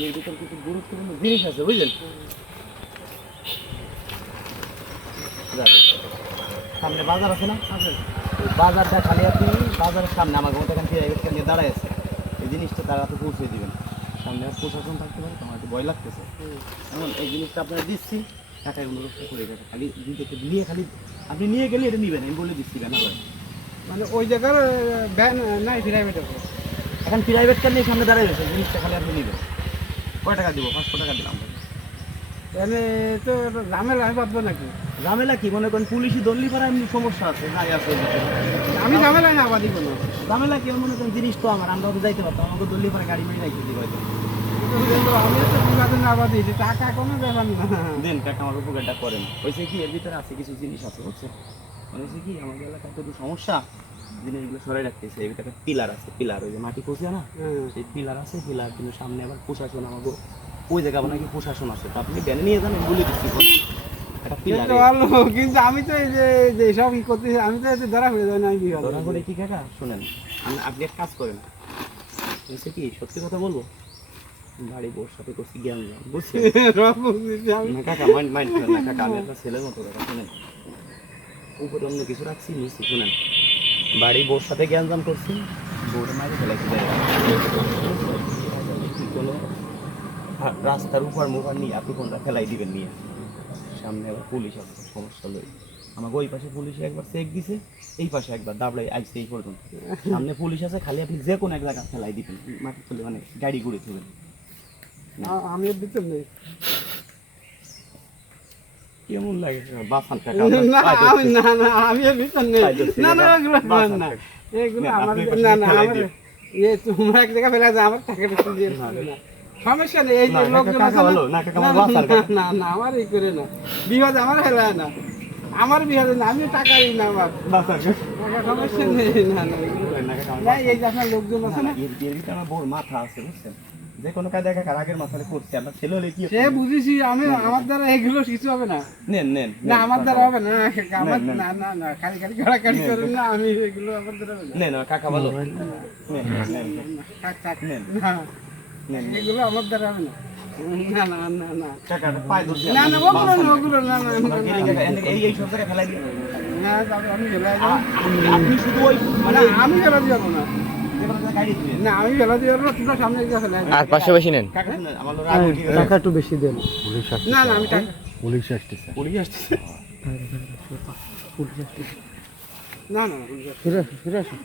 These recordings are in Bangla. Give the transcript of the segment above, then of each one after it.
এর ভিতর কিছু গুরুত্বপূর্ণ জিনিস আছে বুঝলেন? সামনে বাজার আছে না? বাজারটা খালি আপনি বাজারের সামনে আমার এখান থেকে দাঁড়ায় আছে। এই জিনিসটা তারা তো পৌঁছে দিবেন। সামনে আর প্রশাসন থাকতে পারে তোমার একটু ভয় লাগতেছে। এখন এই জিনিসটা আপনারা দিচ্ছি টাকা এগুলো রক্ষা করে দেবে খালি দুটোকে নিয়ে খালি আপনি নিয়ে গেলে এটা নিবেন আমি বলে দিচ্ছি ব্যানার মানে ওই জায়গার ভ্যান নাই প্রাইভেট এখন প্রাইভেট কার নিয়ে সামনে দাঁড়ায় রয়েছে জিনিসটা খালি আপনি নেবেন। কয় টাকা দিব? পাঁচশো টাকা দিলাম তাহলে তো ঝামেলা আমি পাবো নাকি? ঝামেলা কি? মনে করেন পুলিশি দল্লি এমনি সমস্যা আছে নাই আছে আমি ঝামেলা না কোনো ঝামেলা কি? মনে করেন জিনিস তো আমার আমরা তো যাইতে পারতাম আমাকে দল্লি পাড়া গাড়ি মেরে রাখতে দিব হয়তো। না আবাদি যে টাকা কোনো ব্যাপার না। দেন কাকা আমার উপকারটা করেন। হয়েছে কি এর ভিতরে আছে কিছু জিনিস আছে মানে কি আমাদের এলাকায় তো সমস্যা। জিনিসগুলো সরাই রাখতেছে এর ভিতরে পিলার আছে পিলার ওই যে মাটি পচে না। সেই পিলার আছে পিলার কিন্তু সামনে আবার প্রশাসন আমাকে ওই জায়গা নাকি প্রশাসন আছে। তা আপনি ব্যানে নিয়ে যান বলে দিচ্ছি একটা পিলার কিন্তু আমি তো এই যে যে সব ই করতেছি আমি তো এতে ধরা হয়ে যাই না বিবাদ ধরা করে কি কাকা? শুনেন আম- আপনি এক কাজ করেন। হয়েছে কি সত্যি কথা বলব? বাড়ি বোর সাথে করছি জ্ঞান বুঝছেন? না কাকা মাইন্ড মাইন্ড কাকা আমি একটা ছেলের মতো কথা শুনেন। উপরে অন্য কিছু রাখছি নিচে শুনেন। বাড়ি বোর সাথে জ্ঞানজাম করছি? ফেলাইতে কোনো রাস্তার উপর মুখার নিয়ে আপনি কোনটা ফেলাই দিবেন নিয়ে? সামনে আবার পুলিশ আছে সমস্যা লই। আমাকে ওই পাশে পুলিশে একবার চেক দিছে এই পাশে একবার দাবড়াই আইসে এই পর্যন্ত। সামনে পুলিশ আছে খালি আপনি যে কোনো এক জায়গা ফেলাই দিবেন। মাটি মানে গাড়ি ঘুরে তুলবেন আমি ভিতর নেই কেমন লাগে? বাসান না আমি না আমি ভিতর নেই। তাই তো ছিল না না না। এগুলো না এগুলো আমার আপনি না পাশে না ফেলাই আমার এ তোমরা এক জায়গায় ফেলে আমার টাকাটা দিয়ে না, না। সমস্যা নেই এই যে না, লোকজন আমার আমার এই করে না। বিবাদ আমার ফেলায় না। আমার বিবাদ না আমি টাকাই না আমার। সমস্যা নেই না না না এই যে আপনার লোকজন আছে না? আমার মাথা আছে বুঝছেন? যে কোনো কাজ দেখা রাগের মাথায় করছে আমার ছেলে হলে কি সে বুঝেছি আমি আমার দ্বারা এগুলো কিছু হবে না। নেন নেন না আমার দ্বারা হবে না। আমার। না না না খালি খালি কাড়াকাড়ি করেন না আমি এগুলো আমার দ্বারা হবে না। নেন কাকা ভালো নেন নেন থাক নেন। নেন। এগুলো আমার দ্বারা হবে না। না না না না। কাকা পায়ে ধরছি না আমি। না ওগুলো না ওগুলো না না না, এই এই- সব জায়গায় ফেলাই দিন না আমি গেলে আ- আপনি শুধু ওই মানে আমি গেলে দিব না। আর পাশাপাশি নেন। উঠে গেছে। টাকা একটু বেশি দেন। না না আমি টাকা পুলিশ আসতেছে। না না ফিরে ফিরে আসো।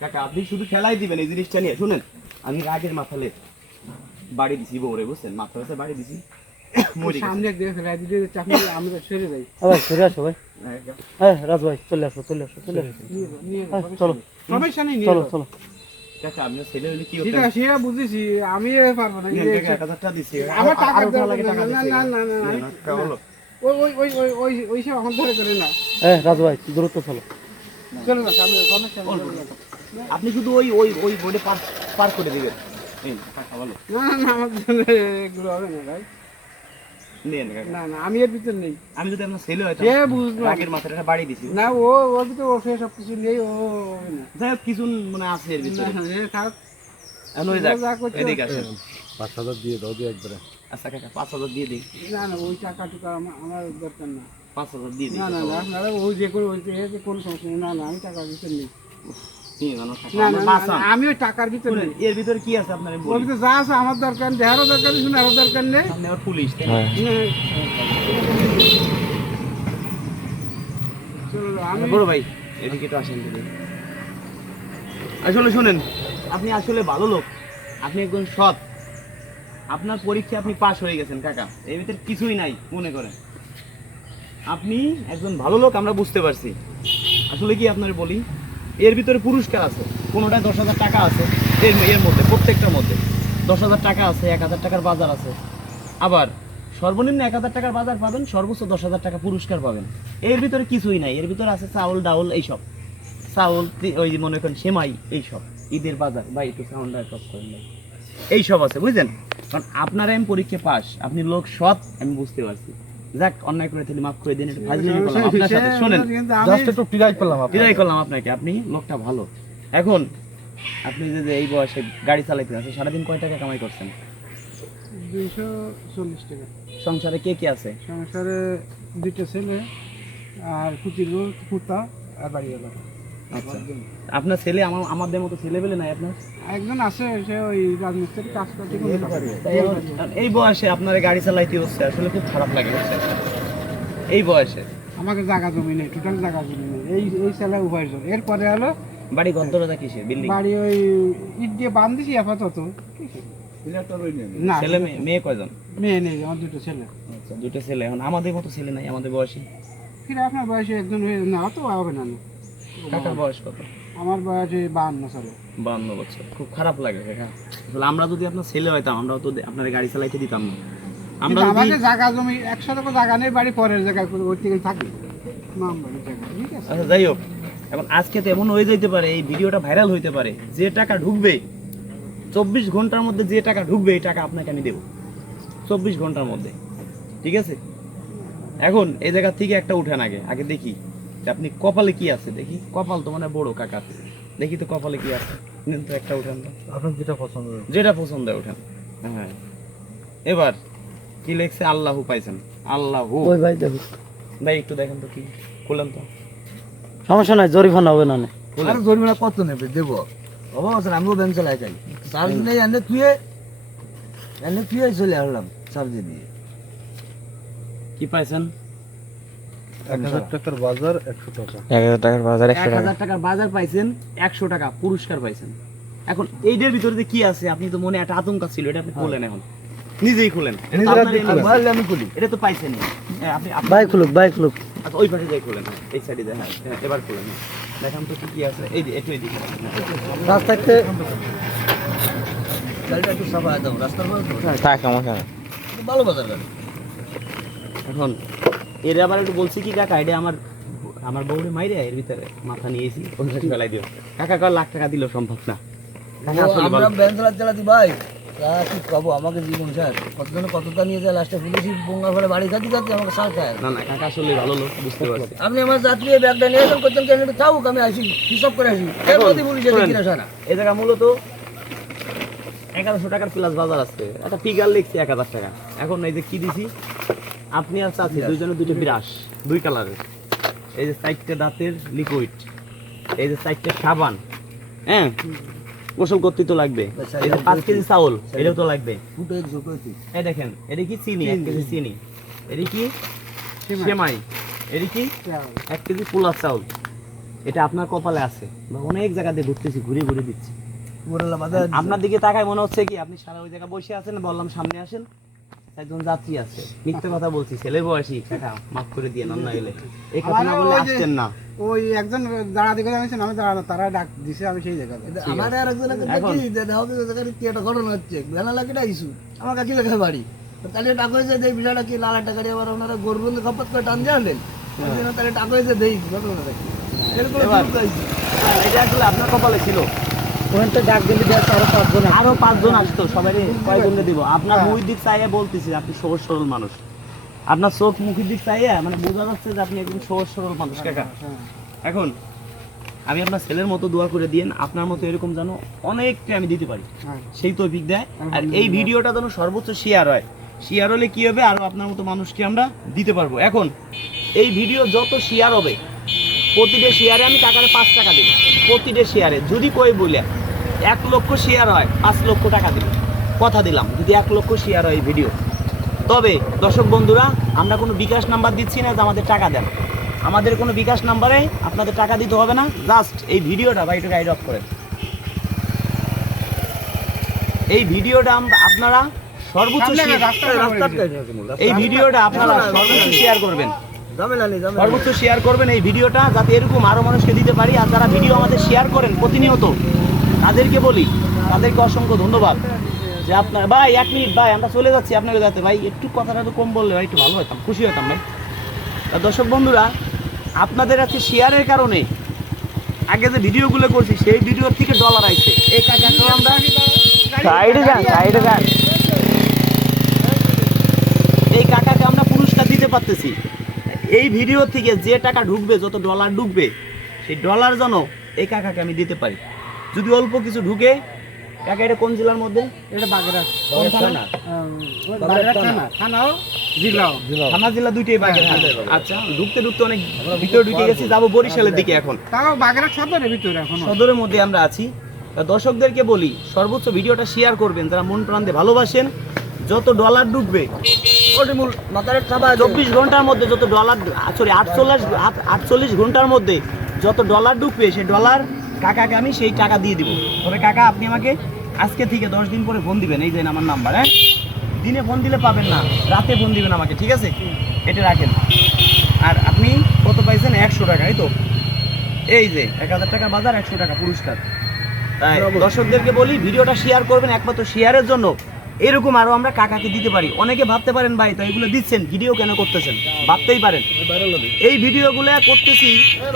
কাকা আপনি শুধু খেলাই দিবেন এই জিনিসটা নিয়ে। শুনেন আমি রাগের মাথালে বাড়ি দিছি বউরে বুঝছেন? মাথা বাড়ি দিছি। সামনে দিয়ে ফেলে দিতে চাপনি আমরা ছেড়ে যাই। ভাই ফিরে আসো ভাই। হ্যাঁ রাজ ভাই চলে আসো চলে আসো চলে আসো। নিয়ে যাও, নিয়ে যাও, হ্যাঁ, চলো। সমস্যা নেই চলো চলো। আমি পারব না নেন এই- কাকা, এক হাজার টাকা দিছি। আমার টাকা আরও দরকার লাগে টাকা না, না, না, না, না, নেন, না। কাকা বলো। ওই ওই ওই ওই ওই ওই সব আমার ধরে করে না হ্যাঁ রাজ ভাই দ্রুত চলো। না সামনে। আপনি শুধু ওই ওই ওই বোর্ডে পার পার করে দিবেন। এই, না না না আমার জন্য এগুলো হবে না ভাই। নেন না না আমি এর ভিতর নেই। আমি যদি আপনার ছেলে হয়তো সে বুঝলো। রাগের মাথাটা বাড়ি দিছি। না ও ওর ভিতর ও সে সব কিছু নেই ও যাই হোক কিছু মানে আছে এর ভিতরে। থাক। এদিকে আসেন। পাঁচ হাজার দিয়ে দাও দিয়ে একবারে। আচ্ছা কাকা পাঁচ হাজার দিয়ে দিই। না না ওই টাকা টুকা আমার দরকার না। পাঁচ হাজার দিয়ে দিই না না না আপনারা ওই যে করে ওই যে কোনো সমস্যা নেই। না না আমি টাকার ভিতর নেই। কি জানো কাকা, না না, আমার না বাঁচান। না, আমি ওই টাকার ভিতর এর ভিতরে কি আছে আপনার ওর ভিতরে যা আছে আমার দরকার দেহারও দরকার নেই শোনারও দরকার নেই। পুলিশ তাই না? হ্যাঁ। না। চলো, আমি বড় ভাই এদিকে তো আসেন আসলে শুনেন আপনি আসলে ভালো লোক আপনি একজন সৎ। আপনার পরীক্ষা আপনি পাশ হয়ে গেছেন কাকা। এর ভিতরে কিছুই নাই মনে করেন। আপনি একজন ভালো লোক আমরা বুঝতে পারছি। আসলে কি আপনার বলি? এর ভিতরে পুরস্কার আছে, কোনোটায় দশ হাজার টাকা আছে, এর এর মধ্যে, প্রত্যেকটার মধ্যে। দশ হাজার টাকা আছে, এক হাজার টাকার বাজার আছে। আবার সর্বনিম্ন এক হাজার টাকার বাজার পাবেন, সর্বোচ্চ দশ হাজার টাকা পুরস্কার পাবেন। এর ভিতরে কিছুই নাই, এর ভিতরে আছে চাউল, ডাউল, এইসব। চাউল ওই মনে করেন সেমাই, এইসব। ঈদের বাজার বা একটু সাউন্ডার টপ করেন এইসব আছে বুঝলেন কারণ আপনারা আমি পরীক্ষা পাস আপনি লোক সৎ, আমি বুঝতে পারছি। যাক অন্যায় করে তিনি মাফ করে দিন একটু ফাজলিমি করলাম। আপনার সাথে শুনেন জাস্ট একটু টিরাই করলাম টিরাই করলাম আপনাকে আপনি লোকটা ভালো। এখন আপনি যে যে এই বয়সে গাড়ি চালাইতে আছে সারাদিন কয় টাকা কামাই করছেন? দুইশো চল্লিশ টাকা। সংসারে কে কে আছে? সংসারে দুটো ছেলে আর কুটির কুর্তা পুতা আর বাড়ি এলো আচ্ছা। আপনার ছেলে আমার আমাদের মতো ছেলে পেলে নাই আপনার? একজন আছে সে ওই রাজমিস্ত্রি কাজ করতে এই বয়সে আপনার গাড়ি চালাইতে হচ্ছে আসলে খুব খারাপ লাগে হচ্ছে এই বয়সে। আমাকে জায়গা জমি নেই টোটাল জায়গা জমি নেই। এই এই ছেলে উপার্জন এরপরে হলো বাড়ি কত দরজা কিসে বিল্ডিং বাড়ি ওই ইট দিয়ে বান দিছি আপাতত না ছেলে মেয়ে মেয়ে কয়জন? মেয়ে নেই আমার দুটো ছেলে। আচ্ছা দুটো ছেলে। এখন আমাদের মতো ছেলে নাই আমাদের বয়সে? ফিরে আপনার বয়সে একজন হয়ে না তো হবে না না। কাকার বয়স কত? আমার বয়সে বাহান্ন সালে। বান্ন বছর। খুব খারাপ লাগে কাকা আসলে আমরা যদি আপনার ছেলে হইতাম তো আপনার গাড়ি চালাইতে দিতাম না। আমরা আমাকে জায়গা জমি একশো টাকা জায়গা নেই বাড়ি পরের জায়গায় থেকে। আচ্ছা যাই হোক। এখন আজকে তো এমন হয়ে যেতে পারে এই ভিডিওটা ভাইরাল হইতে পারে যে টাকা ঢুকবে চব্বিশ ঘণ্টার মধ্যে যে টাকা ঢুকবে এই টাকা আপনাকে আমি দেবো। চব্বিশ ঘণ্টার মধ্যে ঠিক আছে? এখন এই জায়গা থেকে একটা উঠান আগে আগে দেখি। যে আপনি কপালে কি আছে? দেখি। কপাল তো মানে বড় কাকার দেখি তো কপালে কি আছে। নিন তো একটা উঠান তো। আপনার যেটা পছন্দ যেটা পছন্দ হয় উঠান। হ্যাঁ। এবার কি লেখছে? আল্লাহু পাইছেন। আল্লাহু। ওই ভাই দেখো। ভাই একটু দেখেন তো কি? খুলেন তো। সমস্যা নাই জরিফানা হবে না নে। খুলেন। জরিমানা কত নেবে? দেবো। অবশ্যই আমিও ব্যাংক চালাই চাই চার্জ নেই এনে তুই এনে তুই চলে আসলাম চার্জ দিয়ে। কি পাইছেন? টাকার বাজার একশো টাকা। এক হাজার টাকার বাজার এক হাজার টাকার বাজার পাইছেন একশো টাকা পুরস্কার পাইছেন। এখন এইটার ভিতরে যে কি আছে আপনি তো মনে একটা আতঙ্ক ছিল এটা আপনি খুলেন এখন। নিজেই খুলেন। এটা তো আপনার এমনি- মারলে আমি খুলি। এটা তো পাইছেনই। হ্যাঁ, আপনি আপনি- খুলুক বাই খুলুক। আচ্ছা, ওই পাশে যাই খুলেন। হ্যাঁ, এই সাইডে হ্যাঁ হ্যাঁ, এবার খুলেন। হ্যাঁ। তো কি কি আছে। এই একটু এদিকে হ্যাঁ। রাস্তাতে গাড়িটা একটু সাফা দাও রাস্তার থাক সমস্যা ভালো বাজার গাড়ি। এখন এর আবার একটু বলছি কি কাকা এটা আমার আমার বউরে মাইরে এর ভিতরে মাথা নিয়েছি পঞ্চাশ ফেলাই দিও। কাকা কয় লাখ টাকা দিল সম্ভব না। আমরা চালাতে ভাই তা কি পাবো আমাকে জীবন স্যার কতজন কতটা নিয়ে যায় লাস্টে পুলিশি বঙ্গা ফলে বাড়ি আমাকে খায়। না না কাকা আসলে ভালো লোক বুঝতে পারছি। আপনি আমার যাত্রী ব্যাগটা নিয়ে করছেন কেন একটু থাকুক আমি আসি হিসাব করে আসি। এর মধ্যে পুলিশে দেখি না সারা। এই জায়গা মূলত এগারোশো টাকার প্লাস বাজার আছে। একটা ফিগার লিখছি এক হাজার টাকা। এখন এই যে কি দিছি? আপনি আর চাচ্ছি দুইজনের দুটো বিরাস। দুই কালারের। এই যে চারটে দাঁতের লিকুইড এই যে চারটে সাবান। হ্যাঁ? গোসল করতে তো লাগবে। এই যে পাঁচ কেজি চাউল এটাও তো লাগবে। এই দেখেন এটা কি চিনি? এক কেজি চিনি। এটা কি? সেমাই। এটা কি? এক কেজি পোলার চাউল। এটা আপনার কপালে আছে। অনেক জায়গা দিয়ে ঘুরতেছি ঘুরে ঘুরে দিচ্ছি। আপনার দিকে তাকায় মনে হচ্ছে কি আপনি সারা ওই জায়গায় বসে আছেন বললাম সামনে আসেন। একজন যাত্রী আছে। মিথ্যে কথা বলছি ছেলে বয়সী। কাকা মাফ করে দিয়ে অন্য এলে। এই কথা না বললে আসছেন না। ওই একজন দাঁড়া দিকে জানিয়েছেন আমি দাঁড়ানো তারা ডাক দিছে আমি সেই জায়গাতে আমার আর একজন একজন দেখি যে দেখো যে জায়গায় কি একটা ঘটনা হচ্ছে। বেলা লাগিটা ইস্যু আমার কাকি লেখা বাড়ি। তাহলে টাকা হয়েছে দেই বিষয়টা কি লাল টাকা দিয়ে আবার ওনারা গরু বন্ধু খপত করে টান দিয়ে আনলেন। তাহলে টাকা হয়েছে দেই ঘটনাটা কি? এরকম। হ্যাঁ, এটা আসলে আপনার কপালে ছিল। ওখান থেকে ডাক দিলে আরও পাঁচজন আরও পাঁচজন আসতো সবাই কয় দিব? আপনার মুখের দিক চাইয়া বলতেছি আপনি সহজ সরল মানুষ। আপনার চোখ মুখের দিক চাইয়া মানে বোঝা যাচ্ছে যে আপনি একদম সহজ সরল মানুষ কাকা। এখন আমি আপনার ছেলের মতো দোয়া করে আপনার মতো এরকম যেন অনেকটা আমি দিতে পারি। হ্যাঁ। সেই তৌফিক দেয়। আর এই ভিডিওটা যেন সর্বোচ্চ শেয়ার হয়। শেয়ার হলে কি হবে? আরও আপনার মতো মানুষকে আমরা দিতে পারব। এখন এই ভিডিও যত শেয়ার হবে প্রতিটা শেয়ারে আমি টাকারে পাঁচ টাকা দেবো। প্রতিটা শেয়ারে যদি কই বলে এক লক্ষ শেয়ার হয় পাঁচ লক্ষ টাকা দেবো কথা দিলাম যদি এক লক্ষ শেয়ার হয় এই ভিডিও তবে দর্শক বন্ধুরা আমরা কোনো বিকাশ নাম্বার দিচ্ছি না যে আমাদের টাকা দেন। আমাদের কোনো বিকাশ নাম্বারে আপনাদের টাকা দিতে হবে না জাস্ট এই ভিডিওটা বা একটু গাইড অফ করেন এই ভিডিওটা আমরা- আপনারা সর্বোচ্চ এই ভিডিওটা আপনারা সর্বোচ্চ শেয়ার করবেন। সর্বোচ্চ শেয়ার করবেন এই ভিডিওটা যাতে এরকম আরও মানুষকে দিতে পারি আর যারা ভিডিও আমাদের শেয়ার করেন প্রতিনিয়ত তাদেরকে বলি তাদেরকে অসংখ্য ধন্যবাদ যে আপনার ভাই এক মিনিট ভাই আমরা চলে যাচ্ছি আপনাকে যাতে ভাই একটু কথাটা একটু কম বললে ভাই একটু ভালো হতাম খুশি হতাম ভাই। তা দর্শক বন্ধুরা আপনাদের আছে শেয়ারের কারণে আগে যে ভিডিওগুলো করছি সেই ভিডিওর থেকে ডলার আইছে। এই কাকাকে আমরা। সাইডে যান সাইডে যান। এই কাকাকে আমরা পুরস্কার দিতে পারতেছি। এই ভিডিও থেকে যে টাকা ঢুকবে যত ডলার ঢুকবে সেই ডলার যেন এই কাকাকে আমি দিতে পারি। যদি অল্প কিছু ঢুকে কাকা এটা কোন জেলার মধ্যে? এটা বাগেরহাট। থানা? বাগেরহাট থানাও জেলাও জেলা দুইটাই বাগের আচ্ছা ঢুকতে ঢুকতে অনেক ভিতরে ঢুকে গেছি যাব বরিশালের দিকে এখন। তাও বাগেরহাট সদরের ভিতরে এখন। সদরের মধ্যে আমরা আছি। তা দর্শকদেরকে বলি সর্বোচ্চ ভিডিওটা শেয়ার করবেন যারা মন প্রান্তে ভালোবাসেন যত ডলার ঢুকবে চব্বিশ ঘণ্টার মধ্যে যত ডলার সরি আটচল্লিশ আটচল্লিশ ঘণ্টার মধ্যে যত ডলার ঢুকবে সেই ডলার কাকাকে আমি সেই টাকা দিয়ে দিব। তবে কাকা আপনি আমাকে আজকে থেকে দশ দিন পরে ফোন দিবেন এই যে আমার নাম্বার হ্যাঁ? দিনে ফোন দিলে পাবেন না রাতে ফোন দিবেন আমাকে ঠিক আছে? এটা রাখেন। আর আপনি কত পাইছেন? একশো টাকা এই তো? এই যে এক হাজার টাকা বাজার একশো টাকা পুরস্কার। তাই দর্শকদেরকে বলি ভিডিওটা শেয়ার করবেন একমাত্র শেয়ারের জন্য। এরকম আরও আমরা কাকাকে দিতে পারি। অনেকে ভাবতে পারেন ভাই তো এগুলো দিচ্ছেন ভিডিও কেন করতেছেন? ভাবতেই পারেন। এই ভিডিওগুলো করতেছি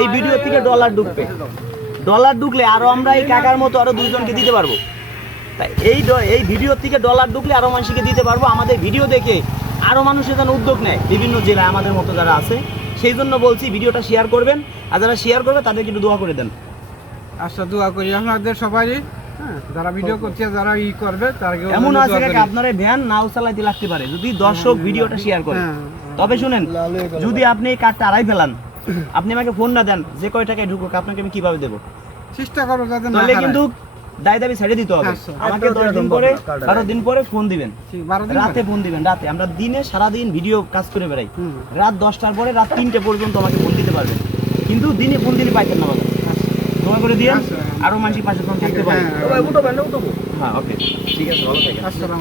এই ভিডিও থেকে ডলার ঢুকবে। ডলার ঢুকলে আরও আমরা এই কাকার মতো আরও দুইজনকে দিতে পারব। তাই এই এই ভিডিও থেকে ডলার ঢুকলে আরও মানুষকে দিতে পারব। আমাদের ভিডিও দেখে আরও মানুষ যেন উদ্যোগ নেয়। বিভিন্ন জেলায় আমাদের মতো যারা আছে সেই জন্য বলছি ভিডিওটা শেয়ার করবেন। আর যারা শেয়ার করবে তাদেরকে একটু দোয়া করে দেন। আচ্ছা দোয়া করি আপনাদের সবারই। হ্যাঁ। যারা ভিডিও করছে যারা ই করবে তারকেও এমন আছে। কাকা আপনার ভ্যান নাও চালাইতে লাগতে পারে। যদি দর্শক ভিডিওটা শেয়ার করে। হ্যাঁ, তবে শুনেন যদি আপনি এই কার্ডটা আড়াই ফেলান আপনি আমাকে ফোন না দেন যে কয় টাকায় ঢুকুক আপনাকে আমি কীভাবে দেবো? চেষ্টা করব যাতে না তাহলে কিন্তু দায় দাবি ছেড়ে দিতে হবে। আচ্ছা। আমাকে দশ দিন পরে বারো দিন পরে ফোন দিবেন। রাতে ফোন দিবেন রাতে। আমরা দিনে সারাদিন ভিডিও কাজ করে বেড়াই। রাত দশটার পরে রাত তিনটে পর্যন্ত আমাকে ফোন দিতে পারবেন কিন্তু দিনে ফোন দিলে পাইতেন না আমাকে দোয়া করে দিয়ে আচ্ছা। আরও মানুষের পাশে ফোন থাকতে পারে হ্যাঁ, হ্যাঁ ওকে ঠিক আছে ভালো আসসালাম